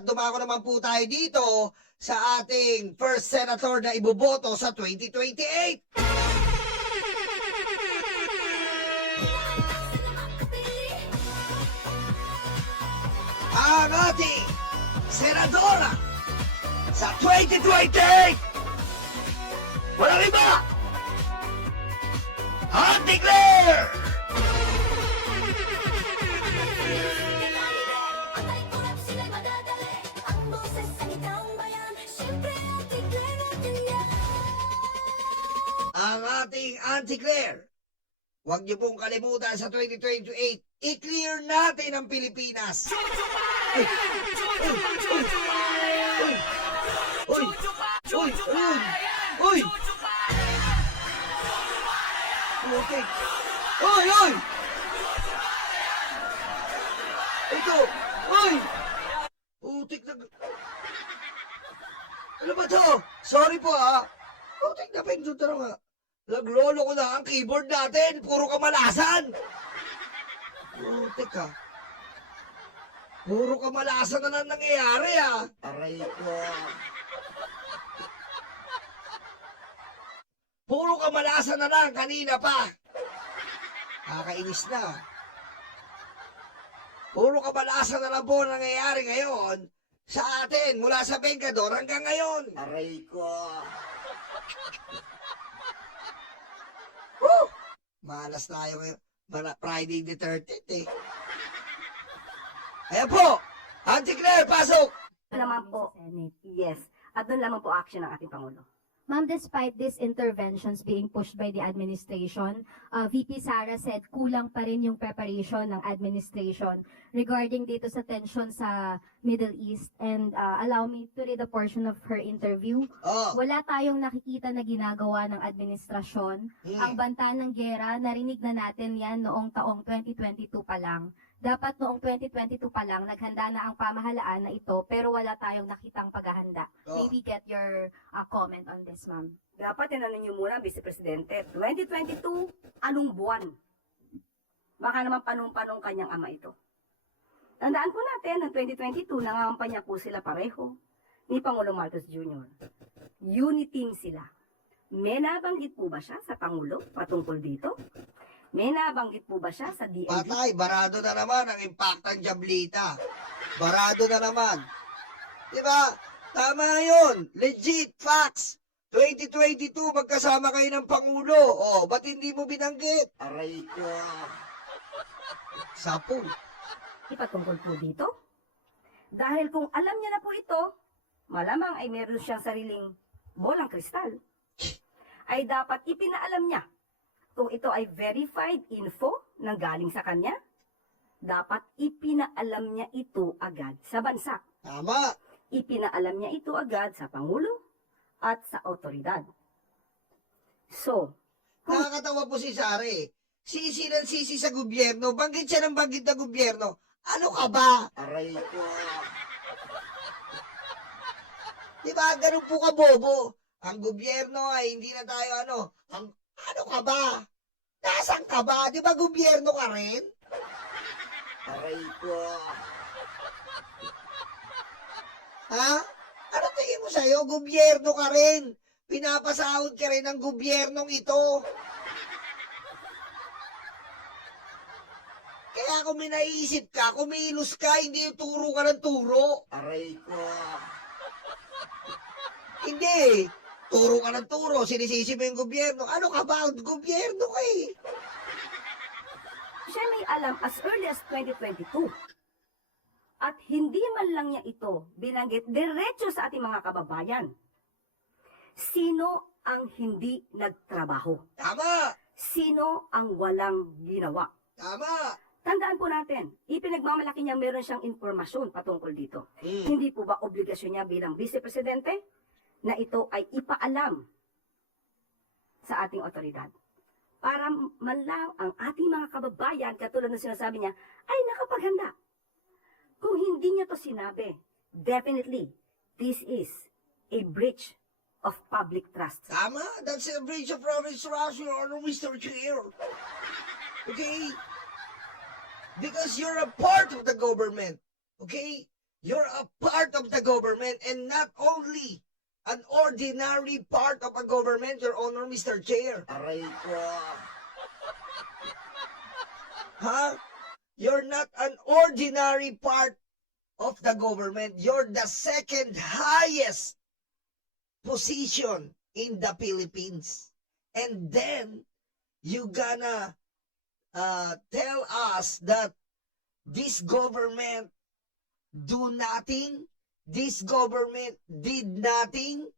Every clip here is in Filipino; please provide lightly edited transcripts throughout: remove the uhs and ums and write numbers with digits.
Dumako naman po tayo dito sa ating first senator na iboboto sa 2028. Ang ating senadora sa 2028, walang iba, Auntie Claire! Ang ating Auntie Claire, huwag niyo pong kalimutan sa 2028, i-clear natin ang Pilipinas. Uy! Uy! Uy! Uy! Uy! Okay. Uy! Uy! Ito! Uy! Putik na... Ano ba to? Sorry po ha. Putik na pindot na nga. Naglolo ko na ang keyboard natin. Puro kamalasan. Putik ka. Puro kamalasan na lang nangyayari ah. Aray ko. Puro kamalasan na lang kanina pa. Kakainis na. Puro kamalasan na lang po nangyayari ngayon sa atin mula sa Bengador hanggang ngayon. Aray ko. Woo! Malas tayo ngayon. Friday the 13th eh. Ayan po! Auntie Claire, pasok! Naman po, yes. At doon lamang po action ng ating Pangulo. Ma'am, despite these interventions being pushed by the administration, VP Sara said kulang pa rin yung preparation ng administration regarding dito sa tension sa Middle East. And allow me to read a portion of her interview. Oh. Wala tayong nakikita na ginagawa ng administrasyon. Ang banta ng gera, narinig na natin yan noong taong 2022 pa lang. Dapat noong 2022 pa lang, naghanda na ang pamahalaan na ito, pero wala tayong nakitang paghahanda. Oh. Maybe get your comment on this, ma'am. Dapat tinanong niyo muna, Vice Presidente, 2022, anong buwan? Baka naman panong-panong kanyang ama ito. Tandaan po natin, ng 2022, nangangampanya po sila pareho ni Pangulong Marcos Jr. Uniteam sila. May nabanggit po ba siya sa Pangulo patungkol dito? May nabanggit po ba siya sa DND? Patay, barado na naman ang impactang Jablita. Barado na naman. Diba? Tama yun. Legit facts. 2022, magkasama kayo ng Pangulo. Oh, ba't hindi mo binanggit? Aray ko. Sapul. Ipatungkol po dito? Dahil kung alam niya na po ito, malamang ay meron siyang sariling bolang kristal. Ay dapat ipinaalam niya kung ito ay verified info nang galing sa kanya. Dapat ipinaalam niya ito agad sa bansa. Tama. Ipinaalam niya ito agad sa Pangulo at sa otoridad. So, Nakakatawa po si Sari. Sisi ng sisi sa gobyerno. Banggit siya ng banggit na gobyerno. Ano ka ba? Aray ko. Diba, ganun po ka bobo. Ang gobyerno ay hindi na tayo ano ka ba? Nasaan ka ba? Di ba gobyerno ka rin? Aray ko. Ha? Ano tingin mo sa'yo? Gobyerno ka rin. Pinapasahod ka rin ng gobyernong ito. Kaya kung may naiisip ka, kumilos ka, hindi yung turo ka ng turo. Aray ko. Hindi. Turo ka ng turo, sinisisi mo yung gobyerno. Ano ka ba? Gobyerno ka eh. siya may alam as early as 2022. At hindi man lang niya ito binanggit diretso sa ating mga kababayan. Sino ang hindi nagtrabaho? Tama! Sino ang walang ginawa? Tama! Tandaan po natin, ipinagmamalaki niya meron siyang impormasyon patungkol dito. Hindi po ba obligasyon niya bilang Vice Presidente na ito ay ipaalam sa ating otoridad? Para man lang ang ating mga kababayan, katulad ng sinasabi niya, ay nakapaghanda. Kung hindi niya to sinabi, definitely, this is a breach of public trust. Tama! That's a breach of promise trust, Your Honor, Mr. Chair. Okay? Because you're a part of the government. Okay? You're a part of the government and not only an ordinary part of a government, Your Honor, Mr. Chair. Aray ko. Huh? You're not an ordinary part of the government. You're the second highest position in the Philippines. And then, you gonna tell us that this government do nothing? This government did nothing?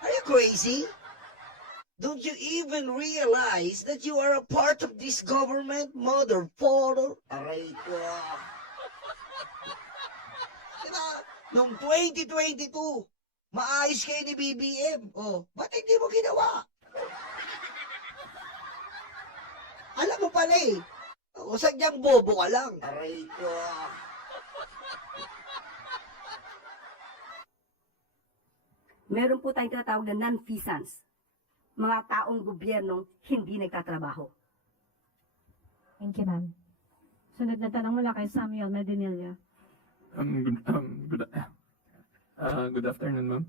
Are you crazy? Don't you even realize that you are a part of this government, mother, father? Aray ko. Diba? Noong 2022, maayos kayo ni BBM. Oh, ba't hindi mo ginawa? Alam mo pala eh. O sadyang bobo ka lang. Aray ko. Meron po tayong tinatawag na non-feasance. Mga taong gobyernong hindi nagtatrabaho. Thank you, ma'am. Sunod na tanong mula kay Samuel Medinilla. Good afternoon, ma'am.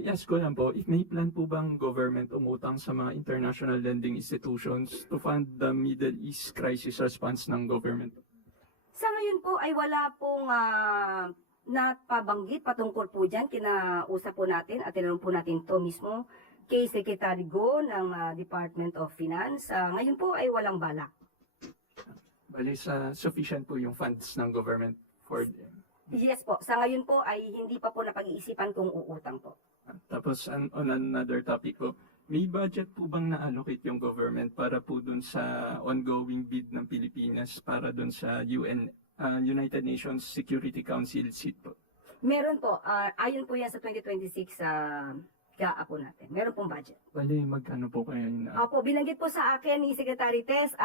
Yes ko lang po, if may plan po bang government umutang sa mga international lending institutions to fund the Middle East crisis response ng government? Sa ngayon po ay wala pong napabanggit patungkol po dyan. Kinausap po natin at tinanong po natin to mismo kay Secretary Go ng Department of Finance. Ngayon po ay walang balak. Bali, sufficient po yung funds ng government for Yes po, sa ngayon po ay hindi pa po napag-iisipan kung uutang po. Tapos on another topic po, may budget po bang na-allocate yung government para po dun sa ongoing bid ng Pilipinas para dun sa United Nations Security Council seat po? Meron po, ayon po yan sa 2026 GAA po natin. Meron pong budget. Bali, magkano po kayo yun? Opo, binanggit po sa akin ni Secretary Tess,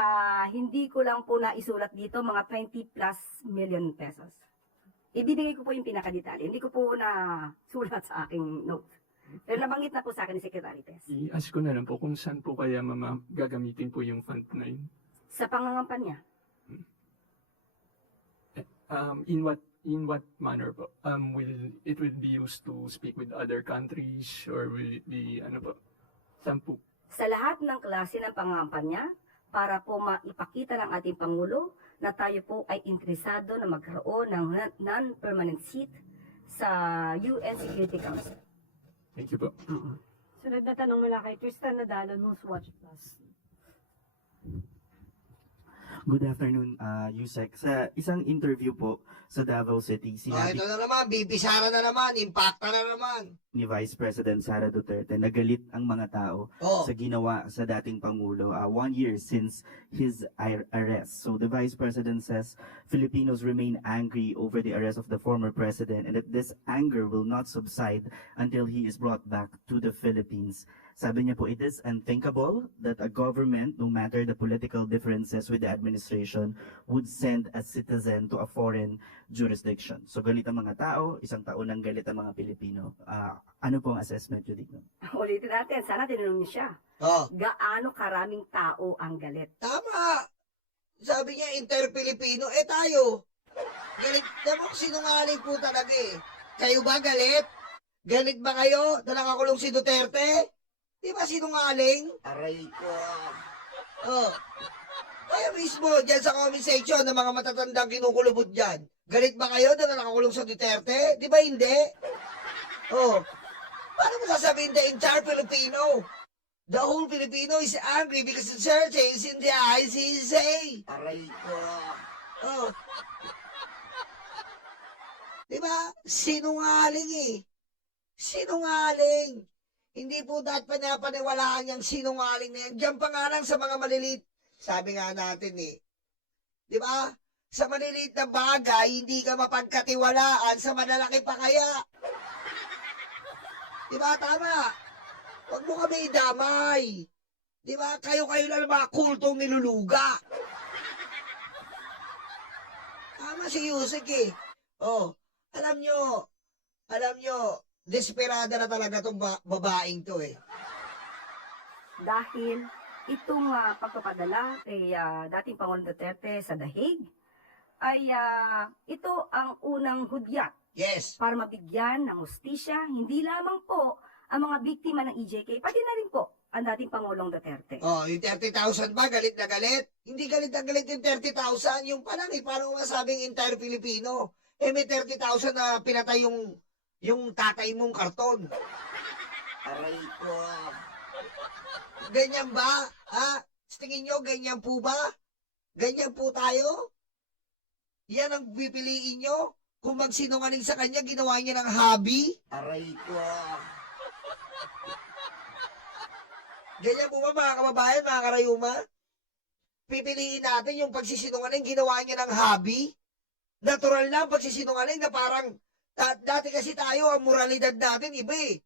hindi ko lang po naisulat dito, mga 20 plus million pesos. Ibibigay ko po yung pinakadetalye. Hindi ko po na sulat sa aking note. Pero nabanggit na po sa akin ni Secretary Tess. I-ask ko na lang po kung saan po kaya gagamitin po yung fund na yun. Sa pangangampanya. In what manner po? Will it be used to speak with other countries or will it be ano po? Saan po? Sa lahat ng klase ng pangangampanya, para po maipakita ng ating Pangulo na tayo po ay interesado na magkaroon ng non-permanent seat sa UN Security Council. Thank you po. Sunod na tanong mula kay Tristan Nadalo, Newswatch Plus. Good afternoon, Yusek. Sa isang interview po sa Davao City, sinabi Ito na naman, BP Sara na naman, impacta na naman. ni Vice President Sara Duterte na galit ang mga tao Oh, sa ginawa sa dating Pangulo 1 year since his arrest. So the Vice President says Filipinos remain angry over the arrest of the former president and that this anger will not subside until he is brought back to the Philippines. Sabi niya po, it is unthinkable that a government, no matter the political differences with the administration, would send a citizen to a foreign jurisdiction. So galit ang mga tao, isang taon ng galit ang mga Pilipino. Ano po ang assessment nyo dito? Ulitin natin, sana tinanong niyo siya. oh, Gaano karaming tao ang galit? tama. Sabi niya, inter-Pilipino. Tayo. Galit. Diba, sinungaling po talaga eh. Kayo ba galit? Galit ba kayo na nakakulong si Duterte? Di ba sinungaling? Aray ko. Oh. Kaya mismo, dyan sa comment section ng mga matatandang kinukulubot dyan. Galit ba kayo na nakakulong sa Duterte? Di ba hindi? Oh. Paano mo sasabihin the entire Filipino? The whole Filipino is angry because the church is in the ICC. Aray ko. Oh. Di ba? Sinungaling eh. Sinungaling. Hindi po dapat pinapaniwalaan yung sinungaling na yan. Diyan pa nga lang sa mga maliliit. Sabi nga natin eh. Di ba? Sa maliliit na bagay, hindi ka mapagkatiwalaan. Sa malalaki pa kaya. Di ba? Tama. Huwag mo kami idamay. Di ba? Kayo-kayo lang mga kultong niluluga. Tama si Yusek eh. Oh, alam nyo, desperada na talaga tong babaeng to eh. Dahil itong pagpapadala kay dating Pangulong Duterte sa The Hague ay ito ang unang hudyat Yes. para mabigyan ng hustisya hindi lamang po ang mga biktima ng EJK, pati na rin po ang dating Pangulong Duterte. Oh, yung 30,000 ba, galit na galit? Hindi galit na galit yung 30,000. Yung pa lang, paano masabing entire Filipino? May 30,000 na pinatay yung tatay mong karton. Aray ko. Ganyan ba? Ha? Sa tingin nyo, ganyan po ba? Ganyan po tayo? Yan ang pipiliin nyo? Kung magsinungaling sa kanya, ginawa niya ng hobby? Aray ko. Ganyan po ba mga kababayan, mga karayuma? Pipiliin natin yung pagsisinungaling, ginawa niya ng hobby? Natural na ang pagsisinungaling na parang, dati kasi tayo, ang moralidad natin, iba eh.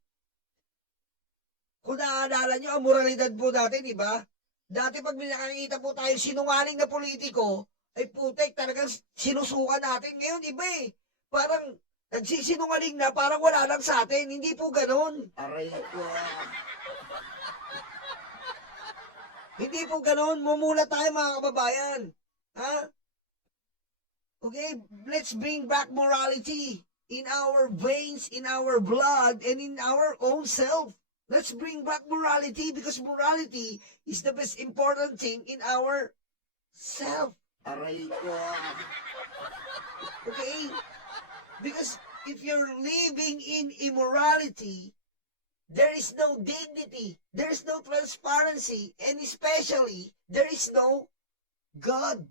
Kung naaalala nyo, ang moralidad po natin, iba? Dati pag nakakita po tayo sinungaling na politiko, ay putek, talagang sinusukan natin. Ngayon, iba eh. Parang, nagsisinungaling na, parang wala lang sa atin. Hindi po ganun. Aray ko. Hindi po ganun. Mumula tayo mga kababayan. Ha? Okay, let's bring back morality in our veins, in our blood, and in our own self. Let's bring back morality because morality is the most important thing in our self. Aray ko. Okay? Because if you're living in immorality, there is no dignity, there is no transparency, and especially, there is no God.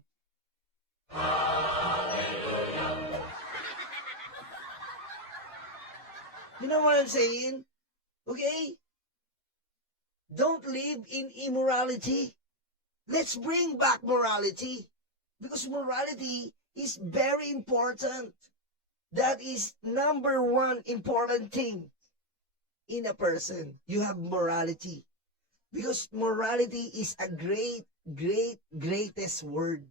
You know what I'm saying? Okay? Don't live in immorality. Let's bring back morality. Because morality is very important. That is number one important thing in a person. You have morality. Because morality is a greatest word.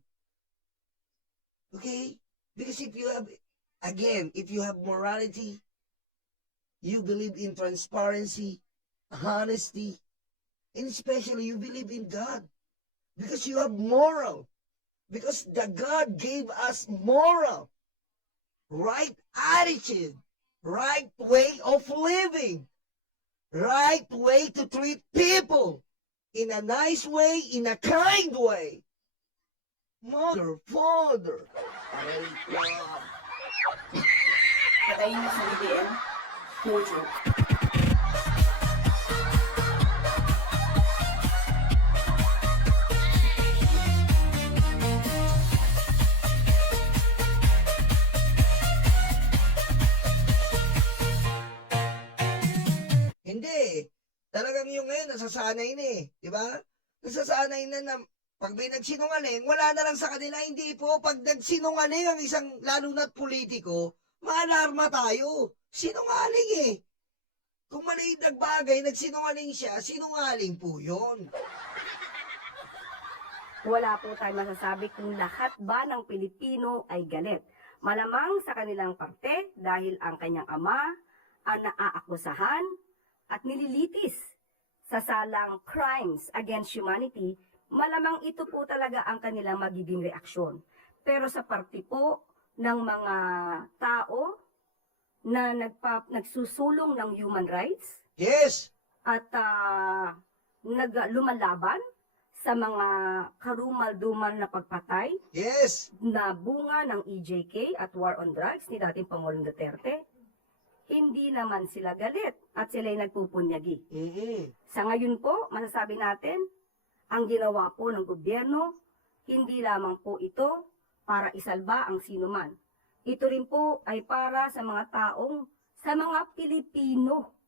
Okay? Because if you have morality, you believe in transparency, honesty, and especially you believe in God. Because you have moral. Because the God gave us moral. Right attitude. Right way of living. Right way to treat people. In a nice way, in a kind way. Mother, father. Aray ko. Patayin mo sa BBM. No joke. Hindi. Talagang yung ngayon, nasasanay na eh. Di ba? Nasasanay na pag may nagsinungaling, wala na lang sa kanila. Hindi po. Pag nagsinungaling ang isang lalo na't politiko, maalarma tayo. Sinungaling eh. Kung maliit na bagay, nagsinungaling siya, sinungaling po yun. Wala po tayong masasabi kung lahat ba ng Pilipino ay galit. Malamang sa kanilang parte dahil ang kanyang ama ang naaakusahan at nililitis sa salang crimes against humanity, malamang ito po talaga ang kanilang magiging reaksyon. Pero sa parte po ng mga tao na nagsusulong ng human rights Yes. at lumalaban sa mga karumal-dumal na pagpatay Yes. na bunga ng EJK at War on Drugs ni dating Pangulong Duterte, hindi naman sila galit at sila'y nagpupunyagi. Sa ngayon po, masasabi natin, ang ginawa po ng gobyerno, hindi lamang po ito para isalba ang sinuman. Ito rin po ay para sa mga Pilipino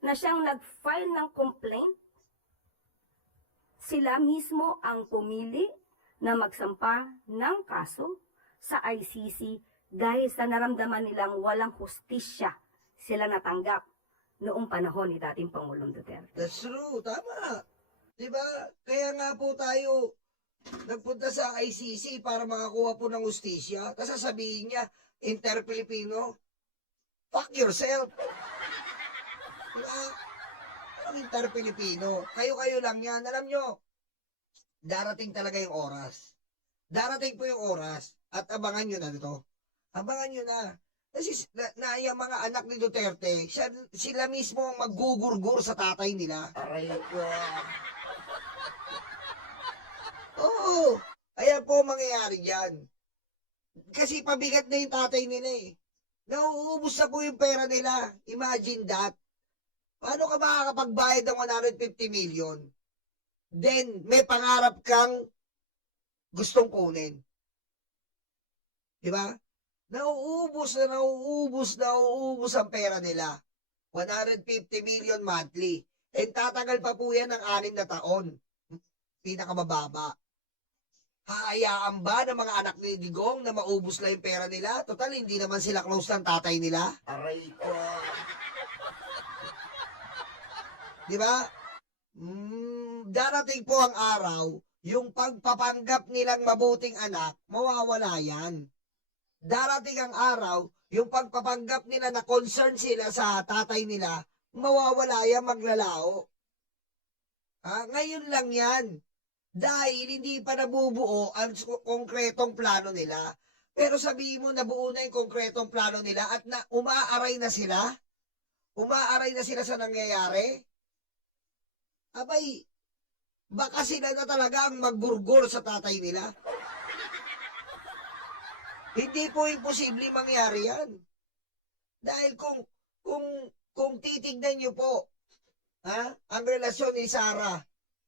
na siyang nag-file ng complaint. Sila mismo ang pumili na magsampa ng kaso sa ICC dahil sa naramdaman nilang walang hustisya sila natanggap noong panahon ni dating Pangulong Duterte. That's true. Tama. Diba? Kaya nga po tayo nagpunta sa ICC para makakuha po ng hustisya. Tapos sasabihin niya, inter-Filipino, fuck yourself. Diba? Ang inter-Filipino. Kayo-kayo lang yan. Alam nyo, darating talaga yung oras. Darating po yung oras At abangan nyo na dito. Abangan nyo na. Kasi yung mga anak ni Duterte, sila mismo ang maggugurgur sa tatay nila. Aray ko. Oo. Ayan po ang mangyayari dyan. Kasi pabigat na yung tatay nila eh. Nauubos na po yung pera nila. Imagine that. Paano ka makakapagbayad ng 150 million? Then, may pangarap kang gustong kunin. Diba? Nauubos ang pera nila. 150 million monthly. And tatagal pa po yan ng 6 na taon. Pinakamababa. Hayaan ba ng mga anak ni Digong na maubos lang yung pera nila? Total, hindi naman sila close ng tatay nila. Aray ko. Diba? Darating po ang araw, yung pagpapanggap nilang mabuting anak, mawawala yan. Darating ang araw, yung pagpapanggap nila na concern sila sa tatay nila, mawawala yan, maglalao. Ngayon lang yan. Dahil hindi pa nabubuo ang konkretong plano nila. Pero sabihin mo, nabuo na yung konkretong plano nila at umaaray na sila? Umaaray na sila sa nangyayari? Abay, baka sila na talaga ang maggurgur sa tatay nila. Hindi po imposible mangyari yan. Dahil kung titignan nyo po, ang relasyon ni Sara,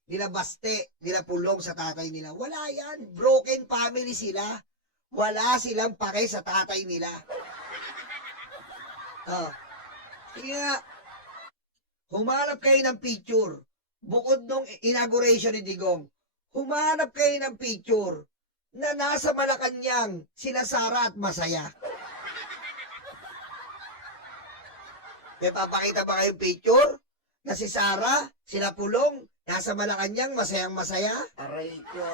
nila Baste, nila Pulong sa tatay nila, wala yan. Broken family sila. Wala silang pake sa tatay nila. Kaya, humanap kayo ng picture. Bukod nung inauguration ni Digong, humanap kayo ng picture na nasa Malacanang sila Sara at Masaya. May papakita ba kayong picture na si Sara, sila Pulong, nasa Malacanang masayang masaya? Aray ko.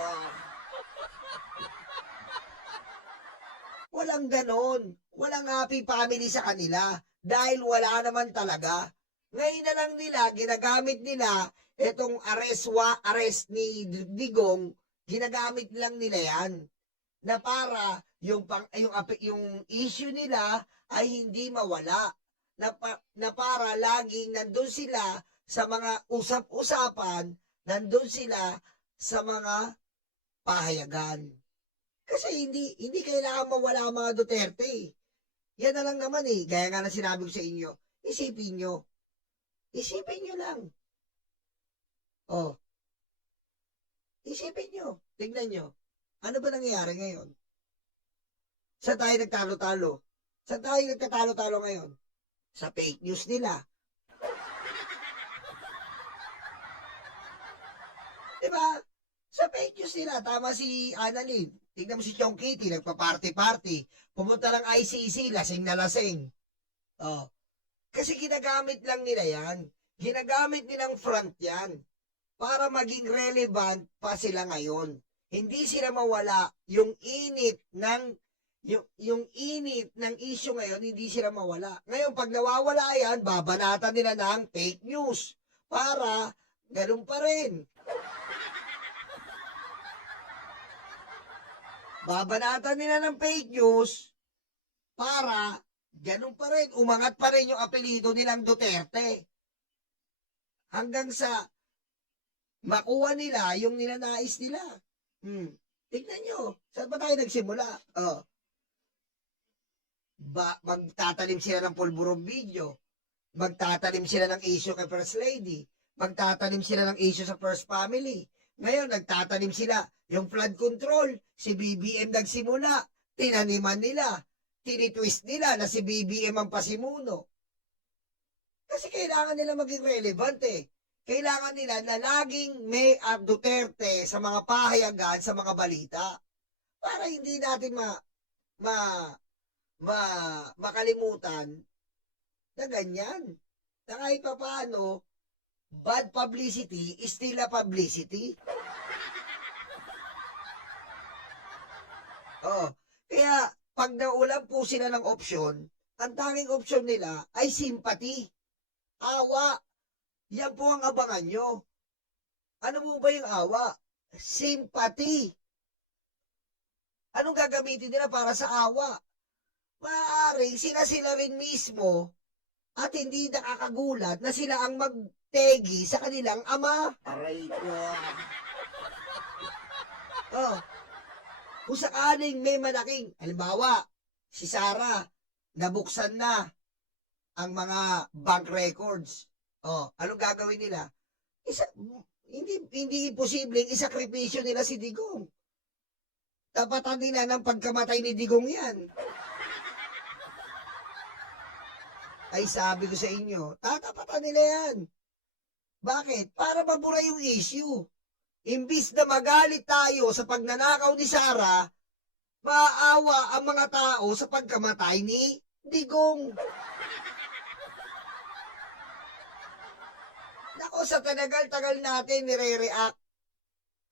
Walang ganon. Walang happy family sa kanila dahil wala naman talaga. Ngayon na lang nila, ginagamit nila itong arrest ni Digong, ginagamit lang nila yan na para yung issue nila ay hindi mawala, na para laging nandun sila sa mga usap-usapan, nandun sila sa mga pahayagan. Kasi hindi kailangan mawala ang mga Duterte. Yan na lang naman eh, gaya nga na sinabi ko sa inyo, isipin nyo lang. Isipin nyo, tignan nyo, ano ba nangyayari ngayon? Saan tayo nagtalo-talo? Saan tayo nagtatalo-talo ngayon? Sa fake news nila. Diba? Sa fake news nila, tama si Annalyn. Tignan mo si Chong Kitty, nagpa-party-party. Pumunta lang ICC, lasing na lasing. Kasi ginagamit lang nila yan. Ginagamit nilang front yan para maging relevant pa sila ngayon. Hindi sila mawala yung init ng issue ngayon, hindi sila mawala. Ngayon, pag nawawala yan, babanatan nila ng fake news para ganun pa rin. Babanatan nila ng fake news para ganun pa rin, umangat pa rin yung apelido nilang Duterte. Hanggang sa makuha nila yung ninanais nila. Tignan nyo, saan ba tayo nagsimula? Magtatanim sila ng pulburong video. Magtatanim sila ng issue kay First Lady. Magtatanim sila ng issue sa First Family. Ngayon, nagtatanim sila yung flood control. Si BBM nagsimula. Tinaniman nila. Tinitwist nila na si BBM ang pasimuno. Kasi kailangan nila maging relevant eh. Kailangan nila na laging may Duterte sa mga pahayagan, sa mga balita. Para hindi natin makalimutan na ganyan. Na kahit pa paano, bad publicity is still a publicity. Kaya pag naulan po sila ng opsyon, ang tanging opsyon nila ay sympathy. Awa. Yan po ang abangan nyo. Ano mo ba yung awa? Sympathy. Anong gagamitin nila para sa awa? Maaaring sila rin mismo at hindi nakakagulat na sila ang magtegi sa kanilang ama. Aray ko. Oh, kung sakaling may malaking, halimbawa, si Sarah, nabuksan na ang mga bank records. Oh, anong gagawin nila? Hindi imposibleng isakripisyo nila si Digong. Tapatan nila ng pagkamatay ni Digong yan. Ay sabi ko sa inyo, tatapatan nila yan. Bakit? Para mabura yung issue. Imbis na magalit tayo sa pagnanakaw ni Sarah, maawa ang mga tao sa pagkamatay ni Digong. Nako, sa tagal-tagal natin nire-react.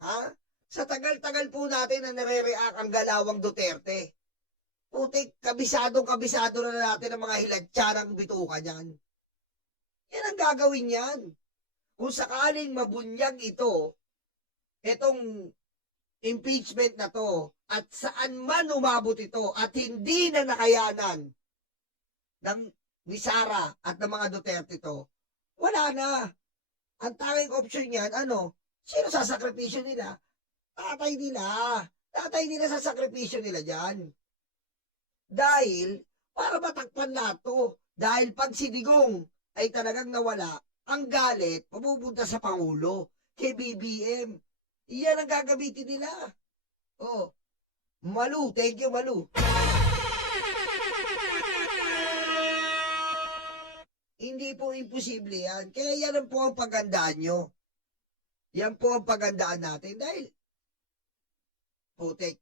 Ha? Sa tagal-tagal po natin na nire-react ang galawang Duterte. Putik, kabisado na natin ang mga hiladsyanang bituka niyan. Yan ang gagawin yan. Kung sakaling mabunyag itong impeachment na to, at saan man umabot ito, at hindi na nakayanan ni Sara at ng mga Duterte to, wala na. Ang tanging option niyan, sino sa sakripisyo nila? Tatay nila. Tatay nila sa sakripisyo nila dyan. Dahil, para matakpan lahat to, dahil pag si Digong ay talagang nawala, ang galit mapupunta sa Pangulo, kay BBM. Iyan ang gagamitin nila. Oh, Malu, thank you, Malu. Hindi po imposible yan. Kaya yan po ang pagandaan nyo. Yan po ang pagandaan natin. Dahil, putik,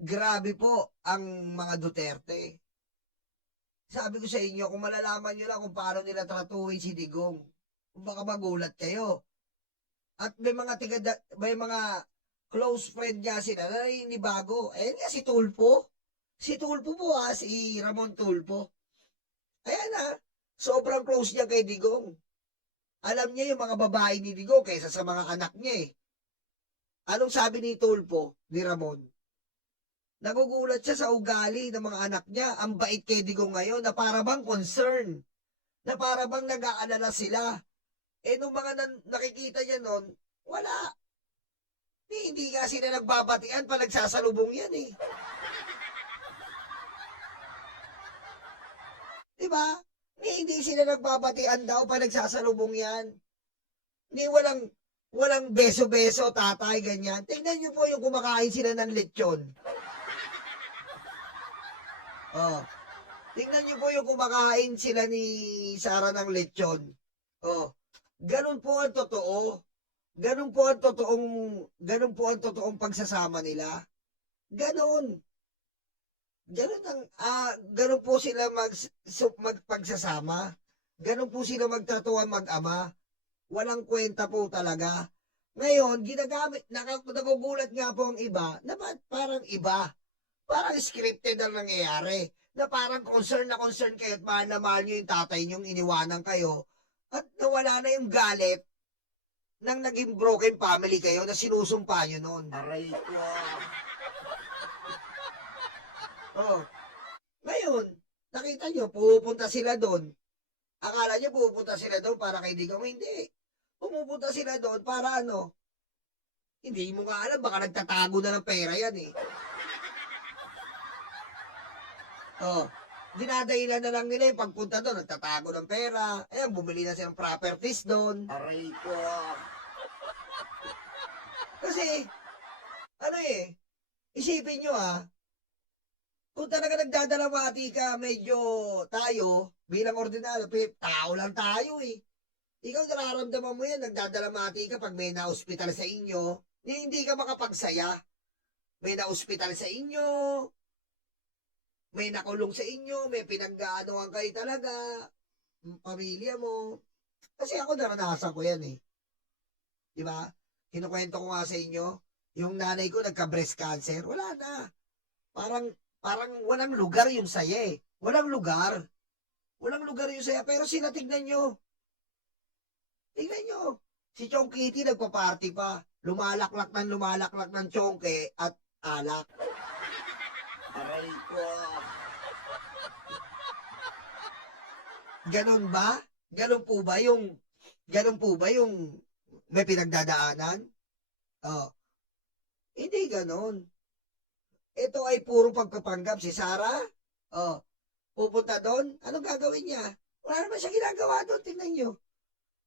grabe po ang mga Duterte. Sabi ko sa inyo, kung malalaman nyo lang kung paano nila tratuhin si Digong, kung baka magulat kayo. At may mga close friend niya sila na inibago. Ayan nga si Tulfo. Si Tulfo po si Ramon Tulfo. Ayan sobrang close niya kay Digong. Alam niya yung mga babae ni Digong kaysa sa mga anak niya eh. Anong sabi ni Tulfo, ni Ramon? Nagugulat siya sa ugali ng mga anak niya. Ang bait kay Digong ngayon na para bang concern. Na para bang nag-aalala sila. Nung mga nakikita niya nun, wala. Hindi nga sila nagbabatian pa nagsasalubong yan eh. Diba? Hindi sila nagbabatian daw pa nagsasalubong yan. Walang beso-beso, tatay, ganyan. Tingnan niyo po yung kumakain sila ng lechon. Oh. Tingnan niyo po yung kumakain sila ni Sara ng lechon. Oh. Ganun po ang totoo. Ganun po ang totoong pagsasama nila. Ganun po sila magpagsasama. Ganun po sila magtratuan mag-ama. Walang kwenta po talaga. Ngayon, nagugulat nga po ang iba na parang iba. Parang scripted ang nangyayari. Na parang concern na concern kayo at mahal na mahal nyo yung tatay nyong iniwanan kayo. At nawala na yung galit nang naging broken family kayo na sinusumpa nyo nun. Aray ko. Oh. Ngayon, nakita nyo, pupunta sila doon. Akala nyo pupunta sila doon para kay Digong. Hindi. Pumupunta sila doon para Hindi mo nga alam, baka nagtatago na ng pera yan eh. Oh. Dinadahilan na lang nila yung pagpunta doon, nagtatago ng pera. Ayan, bumili na silang properties doon. Aray ko. Kasi, isipin nyo kung talaga nagdadalamati ka, medyo tayo, bilang ordinaryo, tao lang tayo eh. Ikaw nararamdaman mo yan, nagdadalamati ka pag may na-hospital sa inyo, hindi ka makapagsaya. May na-hospital sa inyo, may nakulong sa inyo, may pinag-aanoan kayo talaga, pamilya mo. Kasi ako naranasan ko yan eh. Diba? Kinukwento ko nga sa inyo, yung nanay ko nagka-breast cancer, wala na. Parang walang lugar yung saya eh. Walang lugar. Walang lugar yung saya. Pero sila tignan nyo. Tignan nyo. Si Chong Kitty nagpa-party pa. Lumalaklak ng Chongke at alak. Aray ko. Ganon ba? Ganon po ba yung may pinagdadaanan? Oh. Hindi ganon. Ito ay puro pagpapanggap. Si Sarah, oh, pupunta doon, anong gagawin niya? Wala naman siya ginagawa doon, tingnan nyo.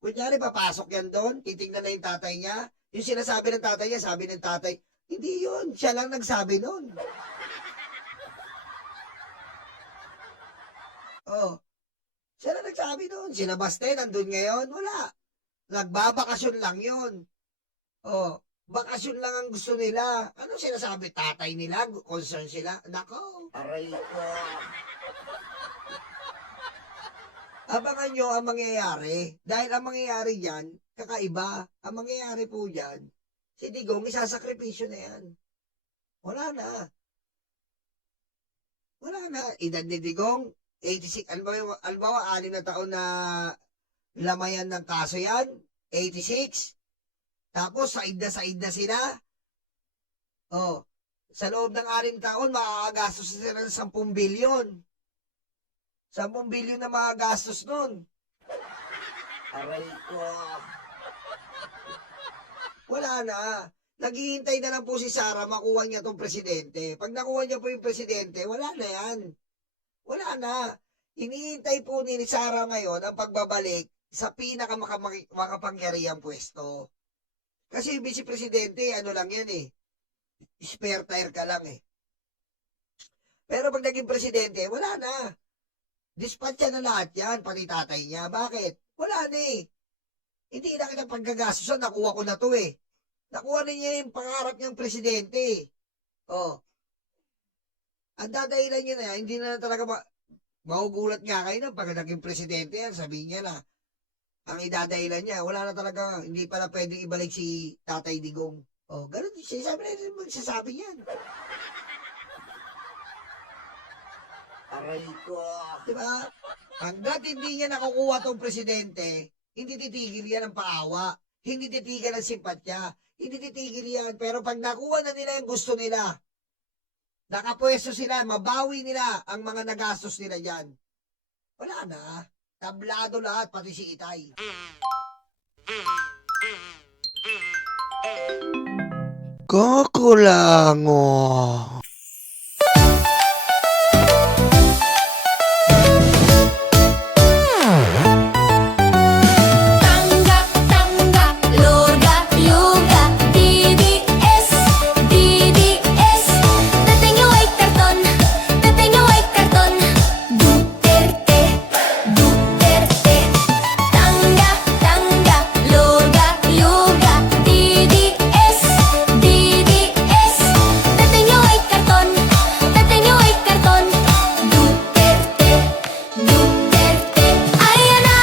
Kunyari, papasok yan doon, titingnan na yung tatay niya. Yung sinasabi ng tatay niya, sabi ng tatay, hindi yun, siya lang nagsabi noon. Oh, siya lang nagsabi noon. Sila Baste, nandun ngayon, wala. Nagbabakasyon lang yun. Oh, bakasyon lang ang gusto nila. Ano sinasabi? Tatay nila? Concern sila? Nako, aray ko. Abangan nyo ang mangyayari. Dahil ang mangyayari dyan, kakaiba. Ang mangyayari po dyan, si Digong, isasakripisyo na yan. Wala na. Wala na. Edad ni Digong, 86. Alam ba, 6 na taon na lamayan ng kaso yan? 86. Tapos, said na sila. Oh, sa loob ng 6 taon, makakagastos sila ng 10 bilyon. 10 bilyon na mga gastos nun. Aray ko. Wala na. Naghihintay na lang po si Sara makuha niya tong presidente. Pag nakuha niya po yung presidente, wala na yan. Wala na. Hinihintay po ni Sara ngayon ang pagbabalik sa pinakamakapangyarihang pwesto. Kasi yung vice-presidente, ano lang yan eh. Spare tire ka lang eh. Pero pag naging presidente, wala na. Dispatcha na lahat yan, pati tatay niya. Bakit? Wala na eh. Hindi na kita pagkagastosan, nakuha ko na to eh. Nakuha na niya yung pangarap niyang presidente. Oh. Ang dadahilan niya na, hindi na talaga magugulat nga kayo na pag naging presidente yan, sabihin niya na, ang idadahilan niya, wala na talaga, hindi pala pwedeng ibalik si Tatay Digong. Oh, ganun, sabi na rin magsasabi yan. Aray ko. Diba? Hanggat hindi niya nakukuha tong presidente, hindi titigil yan ang paawa. Hindi titigil ang simpatya. Hindi titigil yan. Pero pag nakuha na nila yung gusto nila, nakapwesto sila, mabawi nila ang mga nagastos nila dyan. Wala na. Tablado lahat, pati si Itay. Kakulango. Tanggap, tanggap, loga, yoga, DDS, DDS. Dating yung ay karton, dating yung ay karton. Duterte, Duterte. Tanggap, tanggap, loga, yoga, DDS, DDS. Dating yung ay karton, dating yung ay karton. Duterte, Duterte. Ayan na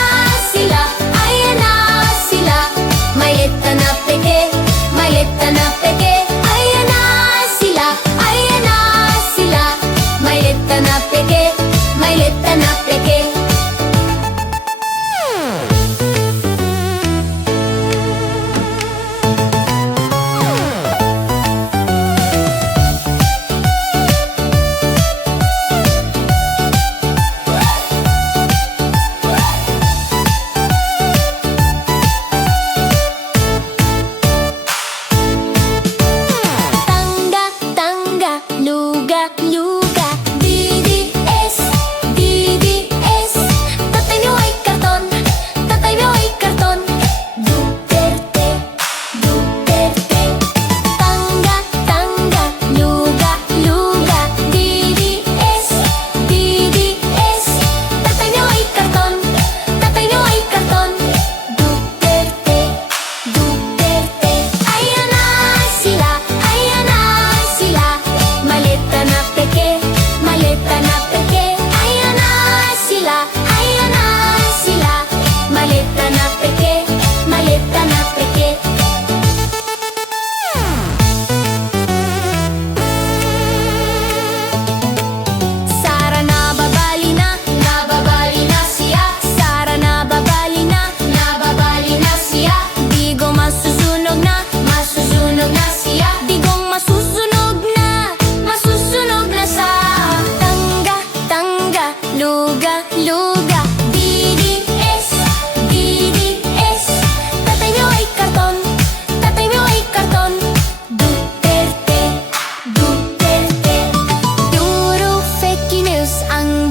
sila, ayan na sila. May leta na peke, may leta na peke. Ayan na sila, ayan na sila. May leta na peke, may leta na peke. Tangga, tangga, luga, luga, DDS, luga, luga DDS, DDS Tatay mo ay karton, tatay mo ay karton Duterte, Duterte Puro fake news ang